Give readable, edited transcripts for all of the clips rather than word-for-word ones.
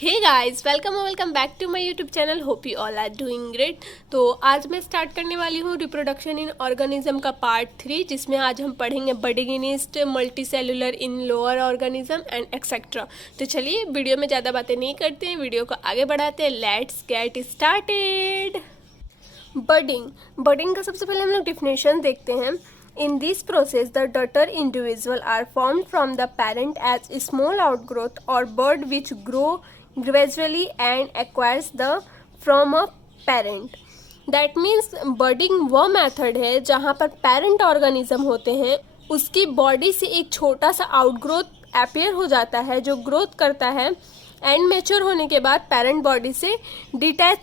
Hey guys, welcome back to my YouTube channel. Hope you all are doing great. तो आज मैं start करने वाली हूँ रिप्रोडक्शन इन ऑर्गेनिज्म का पार्ट 3, जिसमें आज हम पढ़ेंगे बडिंगिनिस्ट, multicellular in lower organism and etcetera. तो चलिए वीडियो में ज़्यादा बातें नहीं करते हैं, वीडियो को आगे बढ़ाते हैं। Let's get started. बडिंग का सबसे पहले हम लोग डिफिनेशन देखते हैं। In this process, the daughter individual are formed from the parent as small outgrowth or bud which grow gradually and acquires the from a parent. That means budding वो method है जहाँ पर पेरेंट ऑर्गेनिज्म होते हैं, उसकी body से एक छोटा सा आउटग्रोथ अपीयर हो जाता है जो ग्रोथ करता है एंड मैच्योर होने के बाद पेरेंट बॉडी से डिटैच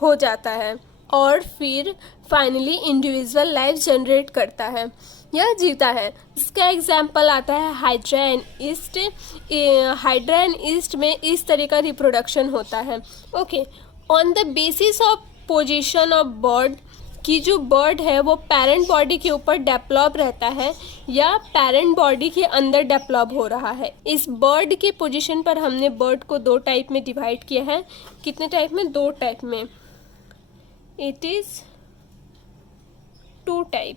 हो जाता है और फिर फाइनली इंडिविजुअल लाइफ जनरेट करता है या जीता है। इसका एग्जाम्पल आता है hydra and east. Hydra and east में इस तरह का रिप्रोडक्शन होता है। Okay, on the basis of position of bird की जो बर्ड है वो पेरेंट बॉडी के ऊपर डेवलप रहता है या पेरेंट बॉडी के अंदर डेवलप हो रहा है। इस बर्ड के पोजीशन पर हमने बर्ड को दो टाइप में डिवाइड किया है। कितने टाइप में? दो टाइप में। It is two type.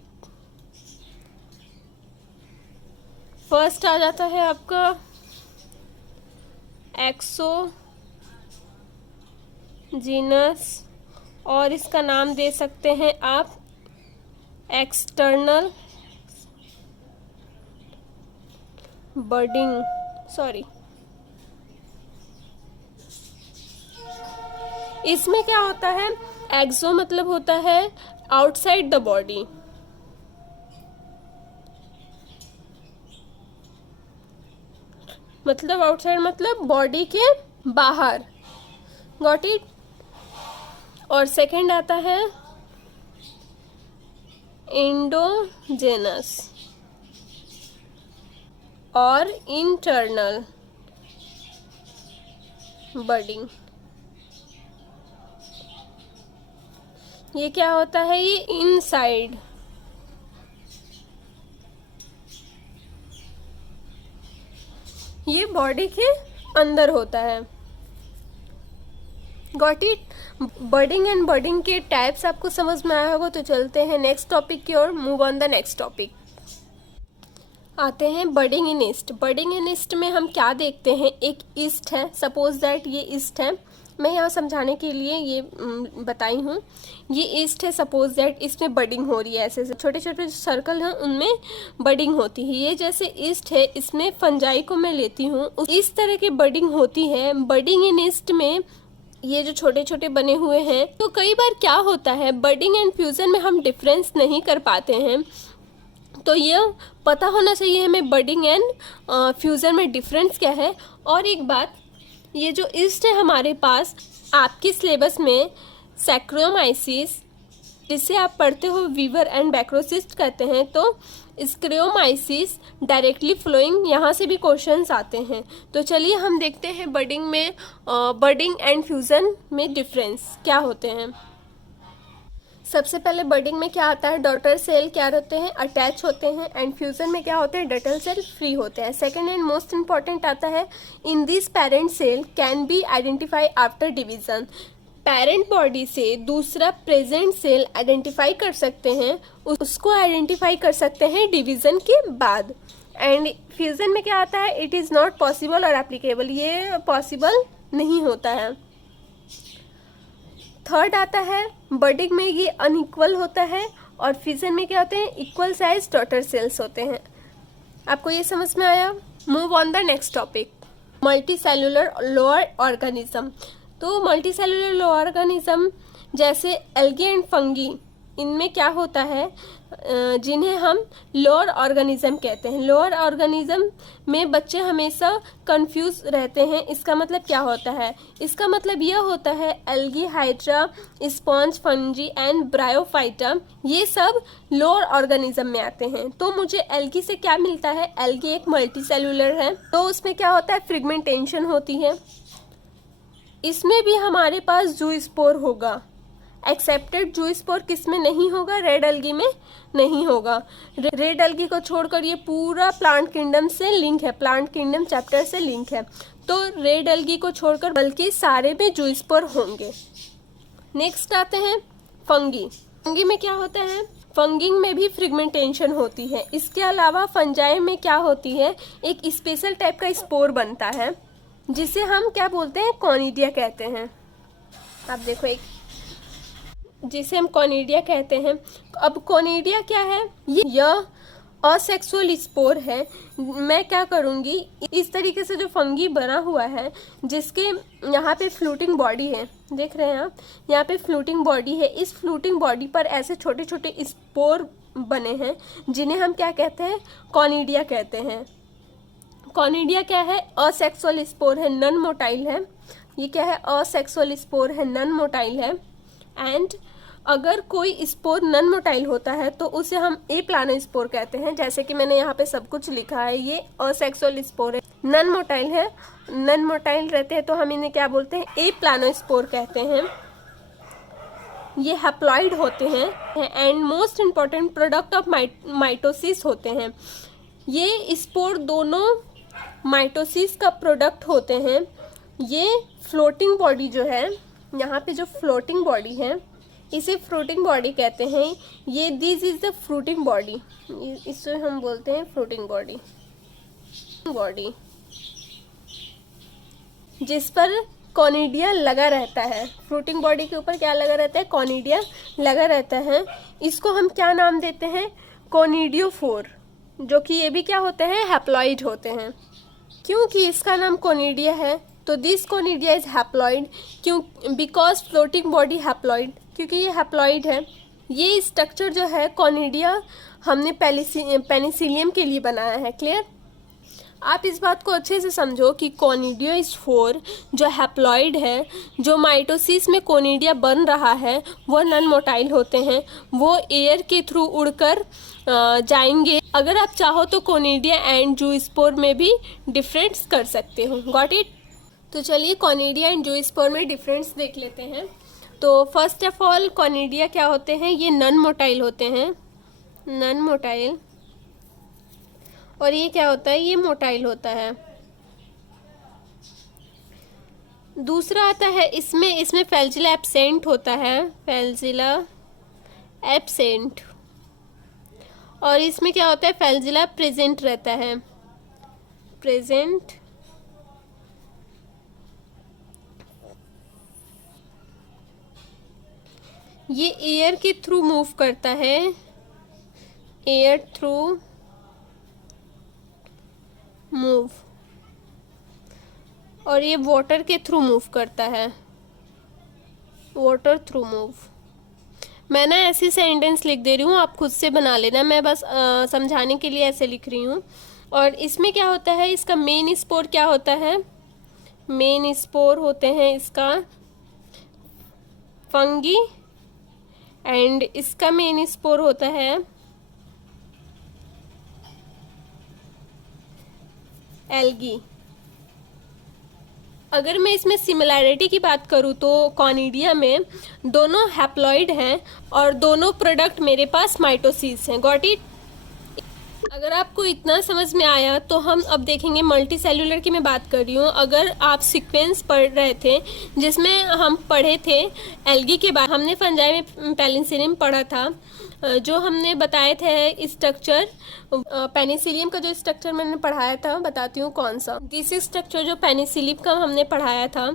First आ जाता है आपका एक्सोजीनस, और इसका नाम दे सकते हैं आप एक्सटर्नल बर्डिंग। इसमें क्या होता है? एक्सो मतलब होता है आउटसाइड द बॉडी, मतलब आउटसाइड मतलब बॉडी के बाहर। Got it? और सेकंड आता है इंडोजेनस और इंटरनल बर्डिंग। ये क्या होता है? ये इनसाइड, ये बॉडी के अंदर होता है। Got it? Budding and budding के टाइप्स आपको समझ में आया होगा। तो चलते हैं नेक्स्ट टॉपिक की ओर। Move on the next topic. आते हैं बर्डिंग इन ईस्ट। बर्डिंग इन ईस्ट में हम क्या देखते हैं? एक ईस्ट है, सपोज दैट ये ईस्ट है। मैं यहाँ समझाने के लिए ये बताई हूँ। ये ईस्ट है, सपोज दैट इसमें बडिंग हो रही है। ऐसे छोटे छोटे सर्कल हैं उनमें बडिंग होती है। ये जैसे ईस्ट है, इसमें फंजाई को मैं लेती हूँ, इस तरह की बडिंग होती है। बडिंग इन ईस्ट में ये जो छोटे छोटे बने हुए हैं, तो कई बार क्या होता है बडिंग एंड फ्यूजन में हम डिफरेंस नहीं कर पाते हैं। तो ये पता होना चाहिए हमें बडिंग एंड फ्यूजन में डिफरेंस क्या है। और एक बात, ये जो ईस्ट है हमारे पास, आपके सिलेबस में सैक्रोमाइसिस, जिसे आप पढ़ते हो वीवर एंड बैक्रोसिस्ट कहते हैं, तो स्क्रियोमाइसिस डायरेक्टली फ्लोइंग, यहाँ से भी क्वेश्चंस आते हैं। तो चलिए हम देखते हैं बडिंग में बडिंग एंड फ्यूजन में डिफरेंस क्या होते हैं। सबसे पहले बडिंग में क्या आता है? डॉटर सेल क्या होते हैं? अटैच होते हैं। एंड फ्यूजन में क्या होते हैं? डॉटर सेल फ्री होते हैं। सेकंड एंड मोस्ट इंपॉर्टेंट आता है in this parent cell can be identify after division. Parent body से दूसरा प्रेजेंट सेल आइडेंटिफाई कर सकते हैं, उसको आइडेंटिफाई कर सकते हैं डिवीजन के बाद। एंड फ्यूजन में क्या आता है? इट इज़ नॉट पॉसिबल और एप्लीकेबल, ये पॉसिबल नहीं होता है। थर्ड आता है बडिंग में ये अनइक्वल होता है, और फ्यूजन में क्या होते हैं? इक्वल साइज डॉटर सेल्स होते हैं। आपको ये समझ में आया? Move on the next topic, multi cellular lower organism. तो मल्टी सेलुलर लोअर ऑर्गेनिज्म जैसे एल्गी एंड फंगी, इनमें क्या होता है? जिन्हें हम लोअर ऑर्गेनिज्म कहते हैं। लोअर ऑर्गेनिज्म में बच्चे हमेशा कंफ्यूज रहते हैं। इसका मतलब क्या होता है? इसका मतलब यह होता है algae, hydra, sponge, fungi and bryophyta, ये सब लोअर ऑर्गेनिज्म में आते हैं। तो मुझे एल्गी से क्या मिलता है? एल्गी एक मल्टी सेलुलर है, तो उसमें क्या होता है? फ्रेगमेंटेशन होती है। इसमें भी हमारे पास जूस्पोर होगा। एक्सेप्टेड जूस्पोर किस में नहीं होगा? रेड एल्गी में नहीं होगा। रेड एल्गी को छोड़कर ये पूरा प्लांट किंगडम से लिंक है, प्लांट किंगडम चैप्टर से लिंक है। तो रेड एल्गी को छोड़कर बल्कि सारे में जूस्पोर होंगे। नेक्स्ट आते हैं फंगी। फंगी में क्या होता है? फंगिंग में भी फ्रिगमेंटेशन होती है। इसके अलावा फंजाई में क्या होती है, एक स्पेशल टाइप का स्पोर बनता है जिसे हम क्या बोलते हैं, कॉनिडिया कहते हैं। आप देखो, एक जिसे हम कॉनिडिया कहते हैं। अब कॉनिडिया क्या है? यह असेक्सुअल स्पोर है। मैं क्या करूँगी, इस तरीके से जो फंगी बना हुआ है, जिसके यहाँ पे फ्लोटिंग बॉडी है, देख रहे हैं आप, यहाँ पे फ्लोटिंग बॉडी है। इस फ्लोटिंग बॉडी पर ऐसे छोटे छोटे स्पोर बने हैं जिन्हें हम क्या कहते हैं, कॉनिडिया कहते हैं। कॉनिडिया क्या है? असेक्सुअल स्पोर है, नॉन मोटाइल है। ये क्या है? असेक्सुअल स्पोर है, नॉन मोटाइल है। एंड अगर कोई स्पोर नॉन मोटाइल होता है तो उसे हम एप्लानोस्पोर कहते हैं। जैसे कि मैंने यहाँ पे सब कुछ लिखा है, ये असेक्सुअल स्पोर है, नॉन मोटाइल है। नॉन मोटाइल रहते हैं तो हम इन्हें क्या बोलते हैं, एप्लानोस्पोर कहते हैं। ये हैप्लॉइड होते हैं and most important product of mitosis होते हैं। ये स्पोर दोनों माइटोसिस का प्रोडक्ट होते हैं। ये फ्लोटिंग बॉडी जो है, यहाँ पे जो फ्लोटिंग बॉडी है, इसे फ्रूटिंग बॉडी कहते हैं। ये this is the fruiting body, इसे हम बोलते हैं फ्रूटिंग बॉडी। बॉडी जिस पर कॉनिडिया लगा रहता है। फ्रूटिंग बॉडी के ऊपर क्या लगा रहता है? कॉनिडिया लगा रहता है। इसको हम क्या नाम देते हैं? कॉनिडियोफोर, जो कि ये भी क्या होते हैं, हैप्लॉइड होते हैं। क्योंकि इसका नाम कॉनिडिया है तो दिस कॉनिडिया इज हैप्लॉइड। क्यों? बिकॉज फ्लोटिंग बॉडी हैप्लॉइड, क्योंकि ये हैप्लॉइड है। ये स्ट्रक्चर जो है कॉनिडिया हमने पेनिसिलियम के लिए बनाया है। क्लियर? आप इस बात को अच्छे से समझो कि कॉनिडियोस्पोर जो हैप्लॉइड है, जो माइटोसिस में कॉनिडिया बन रहा है, वो नॉन मोटाइल होते हैं। वो एयर के थ्रू उड़कर जाएंगे। अगर आप चाहो तो कॉनिडिया एंड जूस्पोर में भी डिफरेंस कर सकते हो। Got it? तो चलिए कॉनिडिया एंड जूस्पोर में डिफरेंस देख लेते हैं। तो फर्स्ट ऑफ ऑल कॉनिडिया क्या होते हैं? ये नॉन मोटाइल होते हैं, नॉन मोटाइल। और ये क्या होता है? ये मोटाइल होता है। दूसरा आता है इसमें फ्लैजिला एब्सेंट होता है, फ्लैजिला एब्सेंट। और इसमें क्या होता है? फ्लैजिला प्रेजेंट रहता है, प्रेजेंट। ये एयर के थ्रू मूव करता है, एयर थ्रू मूव। और ये वाटर के थ्रू मूव करता है, वाटर थ्रू मूव। मैं ना ऐसी सेंटेंस लिख दे रही हूँ, आप खुद से बना लेना, मैं बस समझाने के लिए ऐसे लिख रही हूँ। और इसमें क्या होता है? इसका मेन स्पोर क्या होता है? मेन स्पोर होते हैं इसका फंगी, एंड इसका मेन स्पोर होता है एल्गी। अगर मैं इसमें सिमिलैरिटी की बात करूँ तो कॉनिडिया में दोनों हैप्लॉइड हैं और दोनों प्रोडक्ट मेरे पास माइटोसिस हैं। Got it? अगर आपको इतना समझ में आया तो हम अब देखेंगे मल्टी सेल्यूलर की मैं बात कर रही हूँ। अगर आप सीक्वेंस पढ़ रहे थे जिसमें हम पढ़े थे एल्गी के बाद, हमने फंजाई में पेनिसिलियम पढ़ा था, जो हमने बताए थे स्ट्रक्चर, पेनिसिलियम का जो स्ट्रक्चर मैंने पढ़ाया था, बताती हूँ कौन सा। दिस स्ट्रक्चर जो पेनिसिलियम का हमने पढ़ाया था,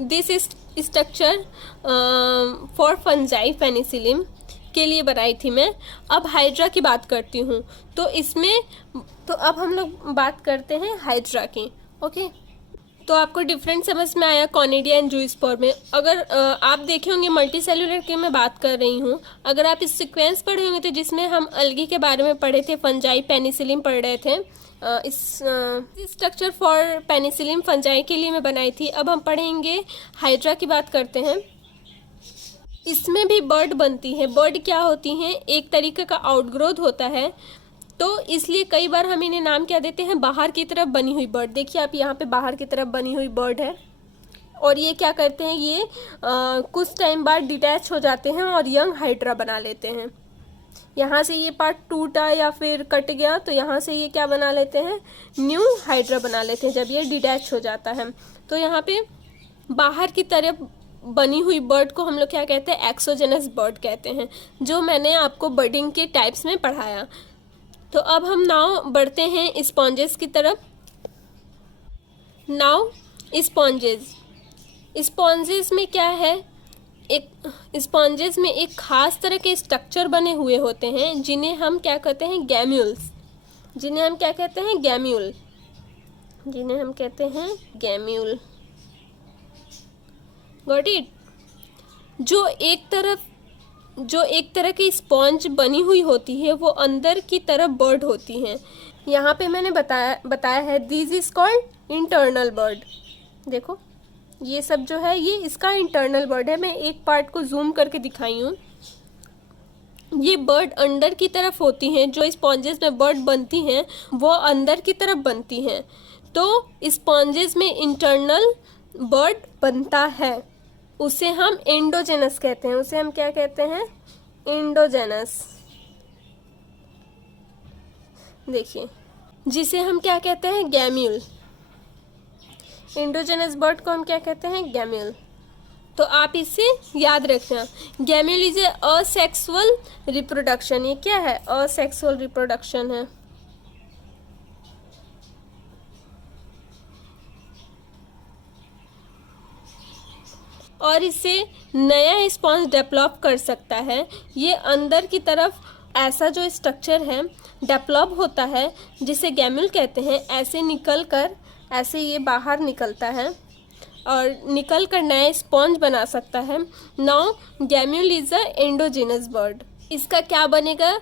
this structure for fungi Penicillium के लिए बनाई थी मैं। अब हाइड्रा की बात करती हूँ, तो इसमें तो अब हम लोग बात करते हैं हाइड्रा की। ओके, तो आपको डिफरेंट समझ में आया कॉनिडिया एंड जूस्पोर में। अगर आप देखे होंगे मल्टी सेल्यूलर की मैं बात कर रही हूँ, अगर आप इस सीक्वेंस पढ़े होंगे तो जिसमें हम अलगी के बारे में पढ़े थे, फंजाई पेनिसिलियम पढ़ रहे थे, इस स्ट्रक्चर फॉर पेनिसिलियम फंजाई के लिए मैं बनाई थी। अब हम पढ़ेंगे हाइड्रा की बात करते हैं। इसमें भी बर्ड बनती है। बर्ड क्या होती हैं? एक तरीके का आउटग्रोथ होता है, तो इसलिए कई बार हम इन्हें नाम क्या देते हैं? बाहर की तरफ बनी हुई बर्ड। देखिए आप यहाँ पे बाहर की तरफ बनी हुई बर्ड है। और ये क्या करते हैं? ये कुछ टाइम बाद डिटैच हो जाते हैं और यंग हाइड्रा बना लेते हैं। यहाँ से ये पार्ट टूटा या फिर कट गया तो यहाँ से ये क्या बना लेते हैं, न्यू हाइड्रा बना लेते हैं जब ये डिटैच हो जाता है। तो यहाँ पे बाहर की तरफ बनी हुई बर्ड को हम लोग क्या कहते हैं, एक्सोजेनस बर्ड कहते हैं, जो मैंने आपको बर्डिंग के टाइप्स में पढ़ाया। तो अब हम नाउ बढ़ते हैं स्पॉन्जेस की तरफ। नाउ स्पॉन्जेस में क्या है, एक स्पॉन्जेस में एक खास तरह के स्ट्रक्चर बने हुए होते हैं जिन्हें हम क्या कहते हैं, गैम्यूल्स, जिन्हें हम क्या कहते हैं, गैम्यूल। Got it. जो एक तरह की स्पॉन्ज बनी हुई होती है वो अंदर की तरफ बर्ड होती हैं। यहाँ पे मैंने बताया है this is called internal bird. देखो ये सब जो है ये इसका इंटरनल बर्ड है। मैं एक पार्ट को जूम करके दिखाई हूँ। ये बर्ड अंदर की तरफ होती हैं, जो स्पॉन्जेस में बर्ड बनती हैं वो अंदर की तरफ बनती हैं। तो स्पॉन्जेस में इंटरनल बर्ड बनता है, उसे हम एंडोजेनस कहते हैं। उसे हम क्या कहते हैं, एंडोजेनस। देखिए, जिसे हम क्या कहते हैं, गैम्यूल। एंडोजेनस बर्ड को हम क्या कहते हैं, गैम्यूल। तो आप इसे याद रखना, गैम्यूल इज ए असेक्सुअल रिप्रोडक्शन। ये क्या है, असेक्सुअल रिप्रोडक्शन है। और इसे नया स्पॉन्ज डेवलप कर सकता है। ये अंदर की तरफ ऐसा जो स्ट्रक्चर है डेवलप होता है जिसे गैम्यूल कहते हैं। ऐसे ये बाहर निकलता है और निकल कर नया स्पॉन्ज बना सकता है। Now gemmule is a endogenous bud. इसका क्या बनेगा,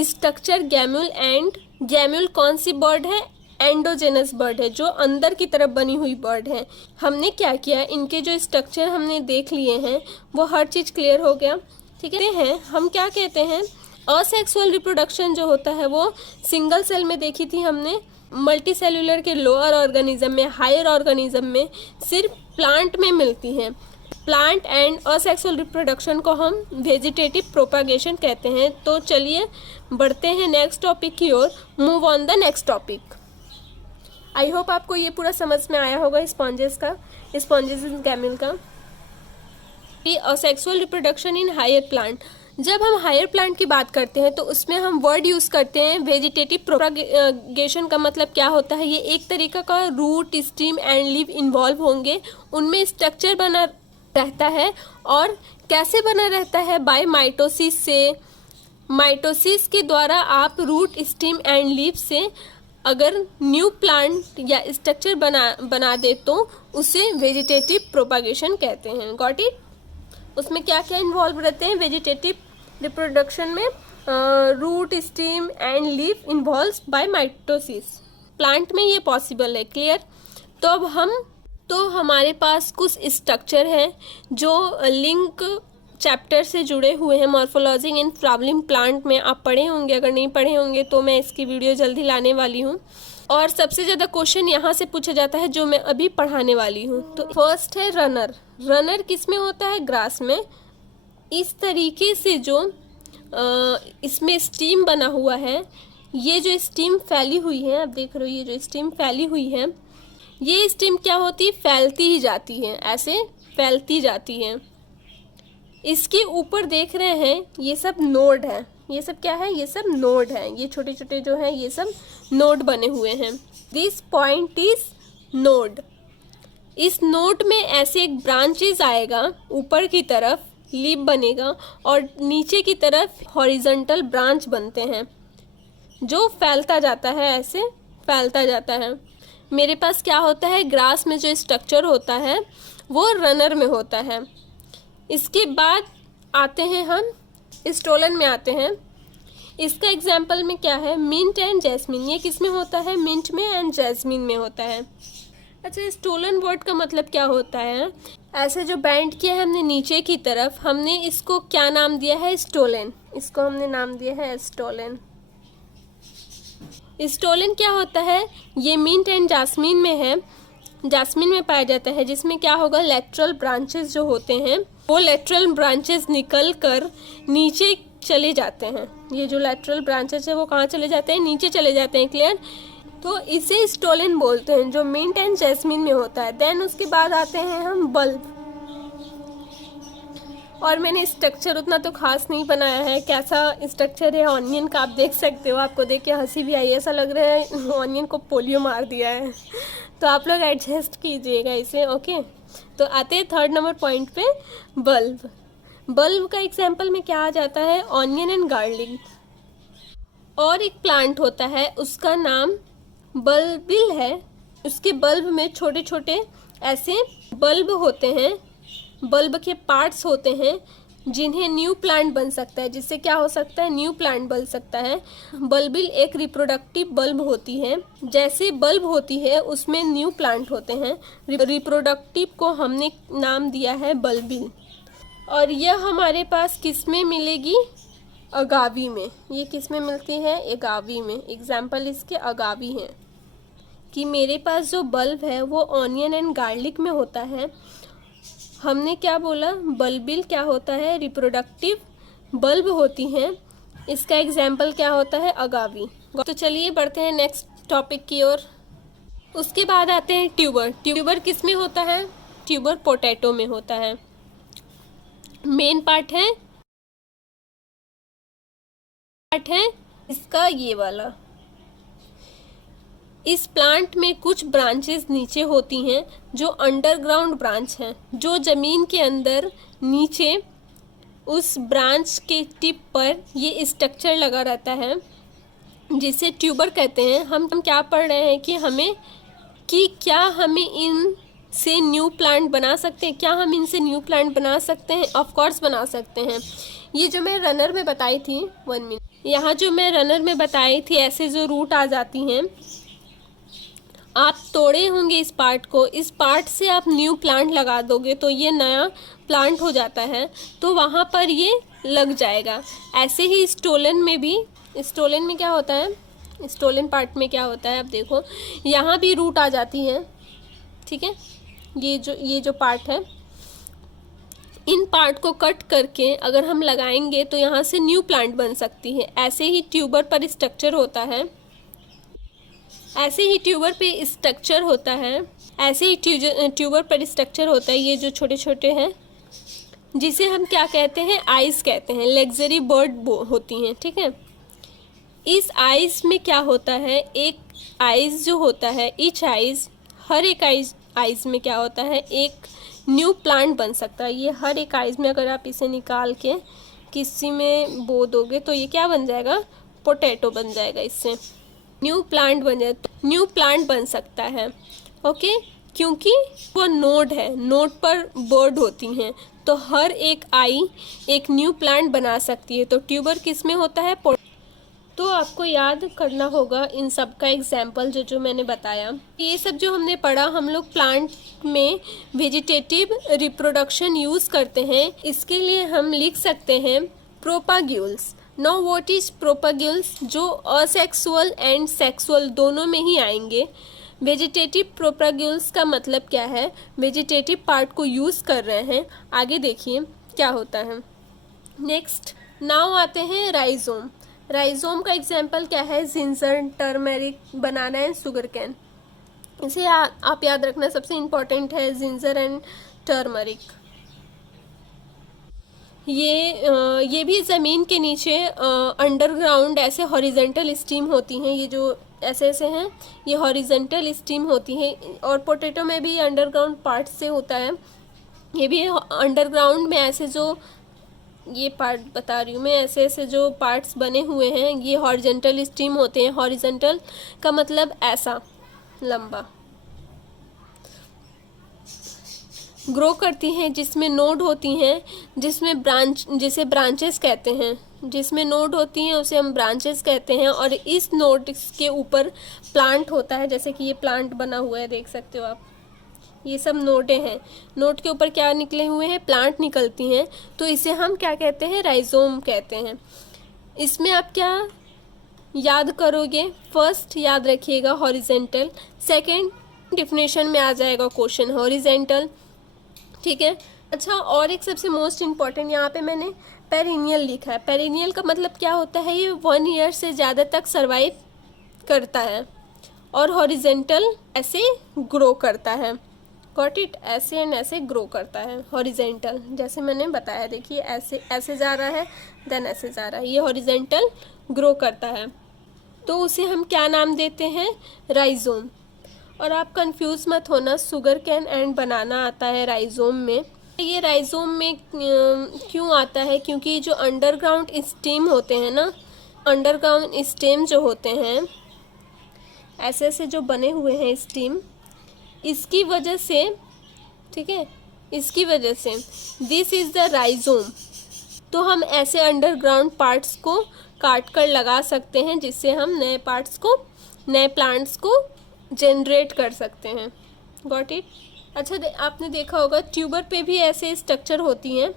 स्ट्रक्चर गैम्यूल। एंड गैम्यूल कौन सी बर्ड है, एंडोजेनस बर्ड है, जो अंदर की तरफ बनी हुई बर्ड है। हमने क्या किया, इनके जो स्ट्रक्चर हमने देख लिए हैं वो हर चीज़ क्लियर हो गया। ठीक है, हम क्या कहते हैं, असेक्सुअल रिप्रोडक्शन जो होता है वो सिंगल सेल में देखी थी हमने, मल्टी सेलुलर के लोअर ऑर्गेनिज्म में, हायर ऑर्गेनिज्म में, सिर्फ प्लांट में मिलती हैं। प्लांट एंड असेक्सुअल रिप्रोडक्शन को हम वेजिटेटिव प्रोपागेशन कहते हैं। तो चलिए बढ़ते हैं नेक्स्ट टॉपिक की ओर। Move on the next topic. I hope आपको ये पूरा समझ में आया होगा स्पॉन्जेस इन गैम्यूल का। Asexual reproduction in higher plant. जब हम हायर प्लांट की बात करते हैं तो उसमें हम वर्ड यूज़ करते हैं वेजिटेटिव प्रोपागेशन। का मतलब क्या होता है, ये एक तरीका का root, stem and leaf involve होंगे। उनमें स्ट्रक्चर बना रहता है। और कैसे बना रहता है, बाय माइटोसिस से। माइटोसिस के द्वारा आप रूट, स्टेम एंड लीफ से अगर न्यू प्लांट या स्ट्रक्चर बना दे तो उसे वेजिटेटिव प्रोपागेशन कहते हैं। Got it. उसमें क्या क्या इन्वॉल्व रहते हैं, वेजिटेटिव रिप्रोडक्शन में root, stem and leaf involve by mitosis. Plant में ये पॉसिबल है। क्लियर। तो हमारे पास कुछ स्ट्रक्चर हैं जो लिंक चैप्टर से जुड़े हुए हैं। मॉर्फोलॉजी इन फ्लावरिंग प्लांट में आप पढ़े होंगे, अगर नहीं पढ़े होंगे तो मैं इसकी वीडियो जल्दी लाने वाली हूँ। और सबसे ज़्यादा क्वेश्चन यहाँ से पूछा जाता है जो मैं अभी पढ़ाने वाली हूँ। तो फर्स्ट है रनर। रनर किस में होता है, ग्रास में। इस तरीके से जो इसमें स्टीम बना हुआ है, ये जो स्टीम फैली हुई है, आप देख रहे हो ये जो स्टीम फैली हुई है, ये स्टीम क्या होती है, फैलती ही जाती है, ऐसे फैलती जाती है। इसके ऊपर देख रहे हैं ये सब नोड है। ये सब क्या है, ये सब नोड है। ये छोटे छोटे जो हैं ये सब नोड बने हुए हैं। This point is node. इस नोड में ऐसे एक ब्रांचेस आएगा, ऊपर की तरफ लीफ बनेगा और नीचे की तरफ हॉरिजॉन्टल ब्रांच बनते हैं जो फैलता जाता है, ऐसे फैलता जाता है। मेरे पास क्या होता है, ग्रास में जो स्ट्रक्चर होता है वो रनर में होता है। इसके बाद आते हैं हम स्टोलन में आते हैं। इसका एग्जाम्पल में क्या है, मिंट एंड जैस्मिन। ये किस में होता है, मिंट में एंड जैस्मिन में होता है। अच्छा, स्टोलन वर्ड का मतलब क्या होता है, ऐसे जो बैंड किया है हमने नीचे की तरफ, हमने इसको क्या नाम दिया है, स्टोलन। इसको हमने नाम दिया है स्टोलन। स्टोलन क्या होता है, ये मिंट एंड जास्मिन में है, जास्मिन में पाया जाता है, जिसमें क्या होगा, लेटरल ब्रांचेस जो होते हैं वो लेटरल ब्रांचेस निकल कर नीचे चले जाते हैं, ये जो लैटरल ब्रांचेस है वो कहाँ चले जाते हैं, नीचे चले जाते हैं। क्लियर? तो इसे स्टोलन बोलते हैं, जो मिंट एंड जैस्मिन में होता है। देन उसके बाद आते हैं हम बल्ब। और मैंने स्ट्रक्चर उतना तो खास नहीं बनाया है, कैसा स्ट्रक्चर है ऑनियन का आप देख सकते हो। आपको देख के हंसी भी आई, ऐसा लग रहा है ऑनियन को पोलियो मार दिया है। तो आप लोग एडजस्ट कीजिएगा इसे। ओके, तो आते हैं थर्ड नंबर पॉइंट पे, बल्ब। बल्ब का एग्जाम्पल में क्या आ जाता है, ऑनियन एंड गार्लिक। और एक प्लांट होता है, उसका नाम बल्बिल है। उसके बल्ब में छोटे छोटे ऐसे बल्ब होते हैं, बल्ब के पार्ट्स होते हैं, जिन्हें न्यू प्लांट बन सकता है, जिससे क्या हो सकता है, न्यू प्लांट बन सकता है। बल्बिल एक रिप्रोडक्टिव बल्ब होती है, जैसे बल्ब होती है उसमें न्यू प्लांट होते हैं। रिप्रोडक्टिव को हमने नाम दिया है बल्बिल। और यह हमारे पास किस में मिलेगी, अगावी में। ये किस में मिलती है, अगावी में। एग्जाम्पल इसके अगावी हैं कि मेरे पास जो बल्ब है वो ऑनियन एंड गार्लिक में होता है। हमने क्या बोला, बल्बिल क्या होता है, रिप्रोडक्टिव बल्ब होती हैं। इसका एग्जाम्पल क्या होता है, अगावी। तो चलिए बढ़ते हैं नेक्स्ट टॉपिक की ओर। उसके बाद आते हैं ट्यूबर। ट्यूबर किस में होता है, ट्यूबर पोटैटो में होता है। मेन पार्ट है इसका ये वाला। इस प्लांट में कुछ ब्रांचेस नीचे होती हैं जो अंडरग्राउंड ब्रांच हैं, जो ज़मीन के अंदर नीचे उस ब्रांच के टिप पर ये स्ट्रक्चर लगा रहता है, जिसे ट्यूबर कहते हैं। हम क्या पढ़ रहे हैं कि क्या हमें इन से न्यू प्लांट बना सकते हैं, क्या हम इनसे न्यू प्लांट बना सकते हैं, ऑफ कोर्स बना सकते हैं। ये जो मैं रनर में बताई थी, 1 मिनट, यहाँ जो मैं रनर में बताई थी, ऐसे जो रूट आ जाती हैं, आप तोड़े होंगे इस पार्ट को, इस पार्ट से आप न्यू प्लांट लगा दोगे तो ये नया प्लांट हो जाता है, तो वहाँ पर ये लग जाएगा। ऐसे ही स्टोलन में भी, स्टोलन में क्या होता है, स्टोलन पार्ट में क्या होता है, अब देखो यहाँ भी रूट आ जाती है, ठीक है। ये जो पार्ट है, इन पार्ट को कट करके अगर हम लगाएंगे तो यहाँ से न्यू प्लांट बन सकती है। ऐसे ही ट्यूबर पर स्ट्रक्चर होता है, ऐसे ही ट्यूबर पे स्ट्रक्चर होता है, ऐसे ही ट्यूबर पर स्ट्रक्चर होता है। ये जो छोटे छोटे हैं, जिसे हम क्या कहते हैं, आइज कहते हैं। लग्जरी बर्ड होती हैं, ठीक है। इस आइज में क्या होता है, एक आइज जो होता है, ईच आइज, हर एक आइज में क्या होता है, एक न्यू प्लांट बन सकता है। ये हर एक आइज में अगर आप इसे निकाल के किसी में बो दोगे तो ये क्या बन जाएगा, पोटैटो बन जाएगा। इससे न्यू प्लांट बन जाए, न्यू प्लांट बन सकता है। ओके, क्योंकि वो नोड है, नोड पर बर्ड होती हैं, तो हर एक आई एक न्यू प्लांट बना सकती है। तो ट्यूबर किस में होता है, तो आपको याद करना होगा इन सब का एग्जाम्पल जो मैंने बताया। ये सब जो हमने पढ़ा, हम लोग प्लांट में वेजिटेटिव रिप्रोडक्शन यूज़ करते हैं। इसके लिए हम लिख सकते हैं प्रोपाग्यूल्स। नाउ व्हाट इज प्रोपाग्यूल्स, जो असेक्सुअल एंड सेक्सुअल दोनों में ही आएंगे। वेजिटेटिव प्रोपाग्यूल्स का मतलब क्या है, वेजिटेटिव पार्ट को यूज़ कर रहे हैं। आगे देखिए क्या होता है। नेक्स्ट नाउ आते हैं राइजोम। राइजोम का एग्जाम्पल क्या है, ginger, turmeric, banana and sugar cane. इसे आप याद रखना, सबसे इम्पॉर्टेंट है जिंजर एंड टर्मरिक। ये भी ज़मीन के नीचे अंडरग्राउंड ऐसे हॉरिजेंटल स्टीम होती हैं। ये जो ऐसे हैं, ये हॉरिजेंटल स्टीम होती हैं। और पोटैटो में भी अंडरग्राउंड पार्ट से होता है। ये भी अंडरग्राउंड में ऐसे जो ये पार्ट बता रही हूँ मैं, ऐसे जो पार्ट्स बने हुए हैं, ये हॉरिजेंटल स्टीम होते हैं। हॉरिजेंटल का मतलब ऐसा लंबा, ग्रो करती हैं, जिसमें नोड होती हैं, जिसे ब्रांचेस कहते हैं। जिसमें नोड होती हैं उसे हम ब्रांचेस कहते हैं। और इस नोड के ऊपर प्लांट होता है, जैसे कि ये प्लांट बना हुआ है, देख सकते हो आप, ये सब नोडें हैं। नोड के ऊपर क्या निकले हुए हैं, प्लांट निकलती हैं, तो इसे हम क्या कहते हैं, राइजोम कहते हैं। इसमें आप क्या याद करोगे, फर्स्ट याद रखिएगा हॉरिजेंटल, सेकंड डेफिनेशन में आ जाएगा क्वेश्चन हॉरिजेंटल, ठीक है। अच्छा, और एक सबसे मोस्ट इम्पॉर्टेंट यहाँ पे मैंने पेरिनियल लिखा है। पेरिनियल का मतलब क्या होता है, ये 1 ईयर से ज़्यादा तक सर्वाइव करता है और हॉरिजेंटल ऐसे ग्रो करता है। गॉट इट, ऐसे एंड ऐसे ग्रो करता है हॉरिजेंटल, जैसे मैंने बताया। देखिए ऐसे ऐसे जा रहा है, देन ऐसे जा रहा है, ये हॉरिजेंटल ग्रो करता है। तो उसे हम क्या नाम देते हैं, राइजोम। और आप कंफ्यूज मत होना, शुगर कैन एंड बनाना आता है राइजोम में। ये राइजोम में क्यों आता है, क्योंकि जो अंडरग्राउंड स्टेम होते हैं ना, अंडरग्राउंड स्टेम जो होते हैं ऐसे ऐसे जो बने हुए हैं स्टेम, इसकी वजह से, ठीक है, इसकी वजह से दिस इज़ द राइजोम। तो हम ऐसे अंडरग्राउंड पार्ट्स को काट कर लगा सकते हैं, जिससे हम नए पार्ट्स को, नए प्लांट्स को जनरेट कर सकते हैं। Got it. अच्छा, आपने देखा होगा ट्यूबर पे भी ऐसे स्ट्रक्चर होती हैं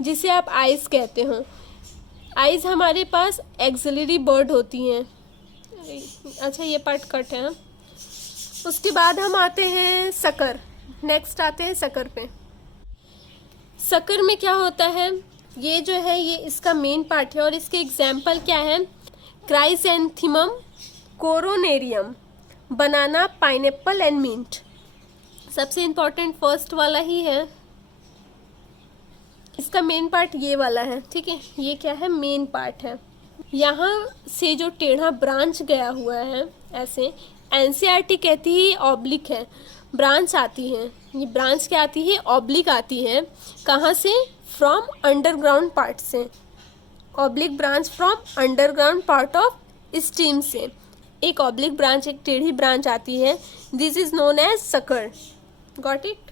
जिसे आप आइज़ कहते हो। आइज़ हमारे पास एक्सिलरी बर्ड होती हैं। अच्छा, ये पार्ट कट है ना। उसके बाद हम आते हैं सकर। नेक्स्ट आते हैं सकर पे। सकर में क्या होता है, ये जो है ये इसका मेन पार्ट है और इसके एग्जाम्पल क्या है, क्राइसैंथेमम, कोरोनेरियम, बनाना, पाइनएप्पल एंड मिंट। सबसे इम्पोर्टेंट फर्स्ट वाला ही है, इसका मेन पार्ट ये वाला है, ठीक है। ये क्या है, मेन पार्ट है। यहाँ से जो टेढ़ा ब्रांच गया हुआ है ऐसे, एनसीईआरटी कहती है ऑब्लिक है, ब्रांच आती है, ये ब्रांच क्या आती है, ऑब्लिक आती है। कहाँ से, फ्रॉम अंडरग्राउंड पार्ट से, oblique branch from underground part of stem से एक ऑब्लिक ब्रांच, एक टेढ़ी ब्रांच आती है। This is known as sucker. Got it.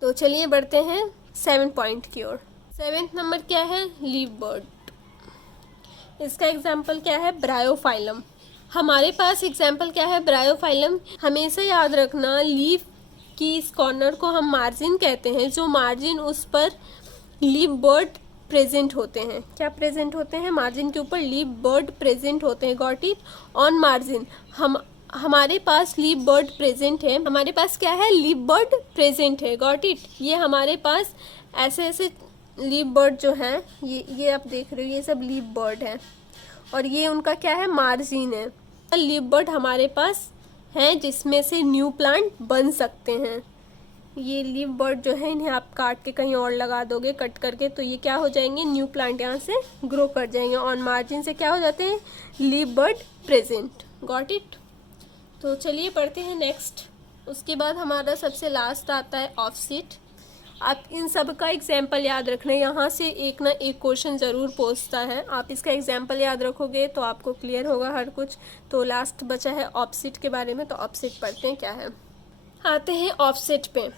तो चलिए बढ़ते हैं 7 पॉइंट की ओर। 7th नंबर क्या है, लीव बर्ड। इसका एग्जाम्पल क्या है, ब्रायोफाइलम। हमारे पास एग्जाम्पल क्या है, ब्रायोफाइलम। हमेशा याद रखना, लीव की इस कॉर्नर को हम मार्जिन कहते हैं, जो मार्जिन उस पर लीव बर्ड प्रेजेंट होते हैं। क्या प्रेजेंट होते हैं, मार्जिन के ऊपर लीव बर्ड प्रेजेंट होते हैं। Got it. ऑन मार्जिन हमारे पास लीव बर्ड प्रेजेंट है, हमारे पास क्या है, लीव बर्ड प्रेजेंट है। Got it. ये हमारे पास ऐसे ऐसे लीव बर्ड जो हैं, ये आप देख रहे हो, ये सब लीव बर्ड है और ये उनका क्या है, मार्जिन है। लीव बर्ड हमारे पास हैं जिसमें से न्यू प्लांट बन सकते हैं। ये लीव बर्ड जो है, इन्हें आप काट के कहीं और लगा दोगे कट करके, तो ये क्या हो जाएंगे, न्यू प्लांट यहाँ से ग्रो कर जाएंगे। ऑन मार्जिन से क्या हो जाते हैं, leave bird present. Got it. तो चलिए पढ़ते हैं नेक्स्ट। उसके बाद हमारा सबसे लास्ट आता है ऑफसेट। आप इन सब का एग्जाम्पल याद रखना, यहाँ से एक ना एक क्वेश्चन ज़रूर पूछता है। आप इसका एग्जाम्पल याद रखोगे तो आपको क्लियर होगा हर कुछ। तो लास्ट बचा है ऑफसेट के बारे में, तो ऑफसेट पढ़ते हैं क्या है। आते हैं ऑफसेट पे।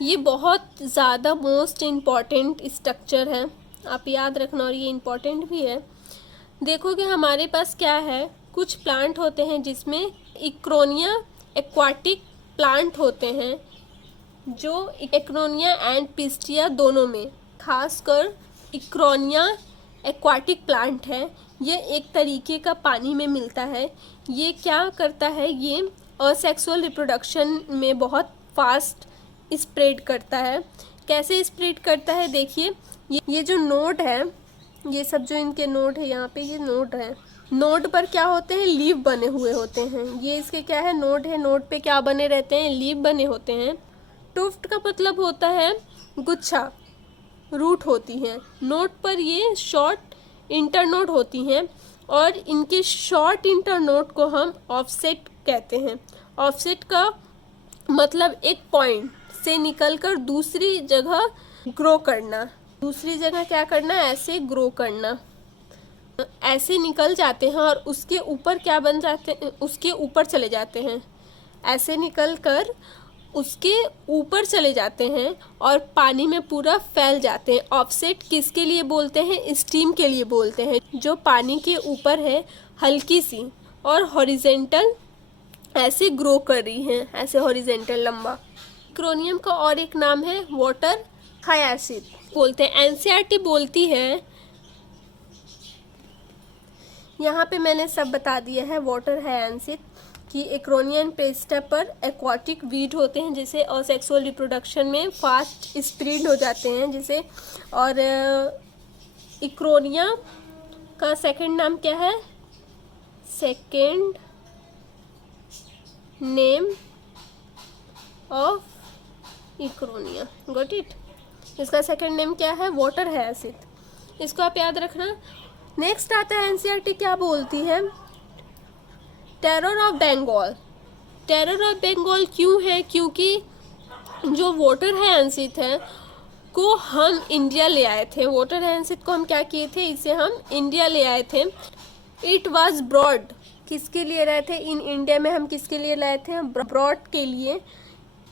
ये बहुत ज़्यादा मोस्ट इम्पॉर्टेंट स्ट्रक्चर है, आप याद रखना, और ये इम्पॉर्टेंट भी है। देखो कि हमारे पास क्या है, कुछ प्लांट होते हैं जिसमें इक्रोनिया एक्वाटिक प्लांट होते हैं, जो इक्रोनिया एंड पिस्टिया दोनों में, खासकर इक्रोनिया एक्वाटिक प्लांट है। ये एक तरीके का पानी में मिलता है। ये क्या करता है, ये असेक्सुअल रिप्रोडक्शन में बहुत फास्ट स्प्रेड करता है। कैसे स्प्रेड करता है, देखिए ये जो नोड है, ये सब जो इनके नोड है, यहाँ पे ये नोड है, नोड पर क्या होते हैं, लीव बने हुए होते हैं। ये इसके क्या है, नोड है, नोड पे क्या बने रहते हैं, लीव बने होते हैं। टुफ्ट का मतलब होता है गुच्छा, रूट होती हैं। नोड पर ये शॉर्ट इंटरनोड होती हैं और इनके शॉर्ट इंटरनोड को हम ऑफसेट कहते हैं। ऑफसेट का मतलब एक पॉइंट से निकलकर दूसरी जगह ग्रो करना, दूसरी जगह क्या करना, ऐसे ग्रो करना, ऐसे निकल जाते हैं और उसके ऊपर क्या बन जाते हैं, उसके ऊपर चले जाते हैं, ऐसे निकल कर उसके ऊपर चले जाते हैं और पानी में पूरा फैल जाते हैं। ऑफसेट किसके लिए बोलते हैं, स्टीम के लिए बोलते हैं, जो पानी के ऊपर है हल्की सी और हॉरिजेंटल ऐसे ग्रो कर रही हैं, ऐसे हॉरिजेंटल लंबा। इक्रोनियम का और एक नाम है वाटर हायासिन बोलते हैं। एनसीईआरटी बोलती है, यहाँ पे मैंने सब बता दिया है, वाटर हायासिन कि एक्रोनियन पेस्टा पर एक्वाटिक वीड होते हैं जिसे और सेक्सुअल रिप्रोडक्शन में फास्ट स्प्रीड हो जाते हैं जिसे, और इक्रोनिया का सेकंड नाम क्या है, सेकंड नेम ऑफ इक्रोनिया, गॉट इट। इसका सेकंड नेम क्या है, वाटर हैसिड, इसको आप याद रखना। नेक्स्ट आता है एनसीईआरटी क्या बोलती है, terror of Bengal. Terror of Bengal क्यों है, क्योंकि जो वाटर हैसिड है को हम इंडिया ले आए थे, वाटर हैसिड को हम क्या किए थे, इसे हम इंडिया ले आए थे। इट वाज ब्रॉड, किसके लिए लाए थे, इन इंडिया में हम किसके लिए लाए थे, ब्रॉड के लिए,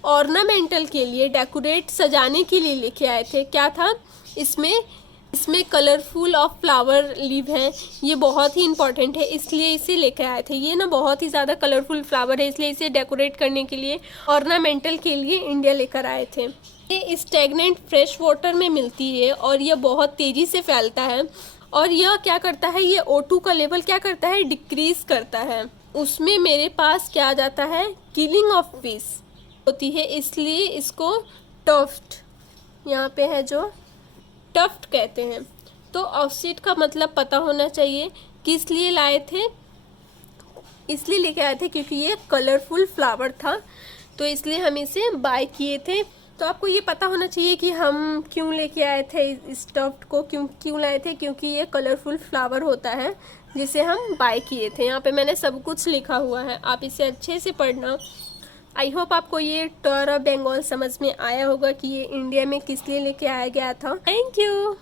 ऑर्नामेंटल के लिए, डेकोरेट सजाने के लिए लेके आए थे। क्या था इसमें कलरफुल ऑफ फ्लावर लीव हैं, ये बहुत ही इंपॉर्टेंट है इसलिए इसे लेके आए थे। ये ना बहुत ही ज़्यादा कलरफुल फ्लावर है इसलिए इसे डेकोरेट करने के लिए, ऑर्नामेंटल के लिए इंडिया लेकर आए थे। ये स्टैग्नेंट फ्रेश वाटर में मिलती है और यह बहुत तेज़ी से फैलता है, और यह क्या करता है, ये O2 का लेवल क्या करता है, डिक्रीज करता है। उसमें मेरे पास क्या आ जाता है, किलिंग ऑफ फिश होती है, इसलिए इसको टफ्ट, यहाँ पे है जो टफ्ट कहते हैं। तो ऑफसीट का मतलब पता होना चाहिए, किस लिए लाए थे, इसलिए लेके आए थे क्योंकि ये कलरफुल फ्लावर था, तो इसलिए हम इसे बाय किए थे। तो आपको ये पता होना चाहिए कि हम क्यों लेके आए थे इस टफ्ट को, क्यों लाए थे, क्योंकि ये कलरफुल फ्लावर होता है जिसे हम बाय किए थे। यहाँ पे मैंने सब कुछ लिखा हुआ है, आप इसे अच्छे से पढ़ना। आई होप आपको ये टेरर ऑफ बंगाल समझ में आया होगा कि ये इंडिया में किस लिए लेके आया गया था। Thank you.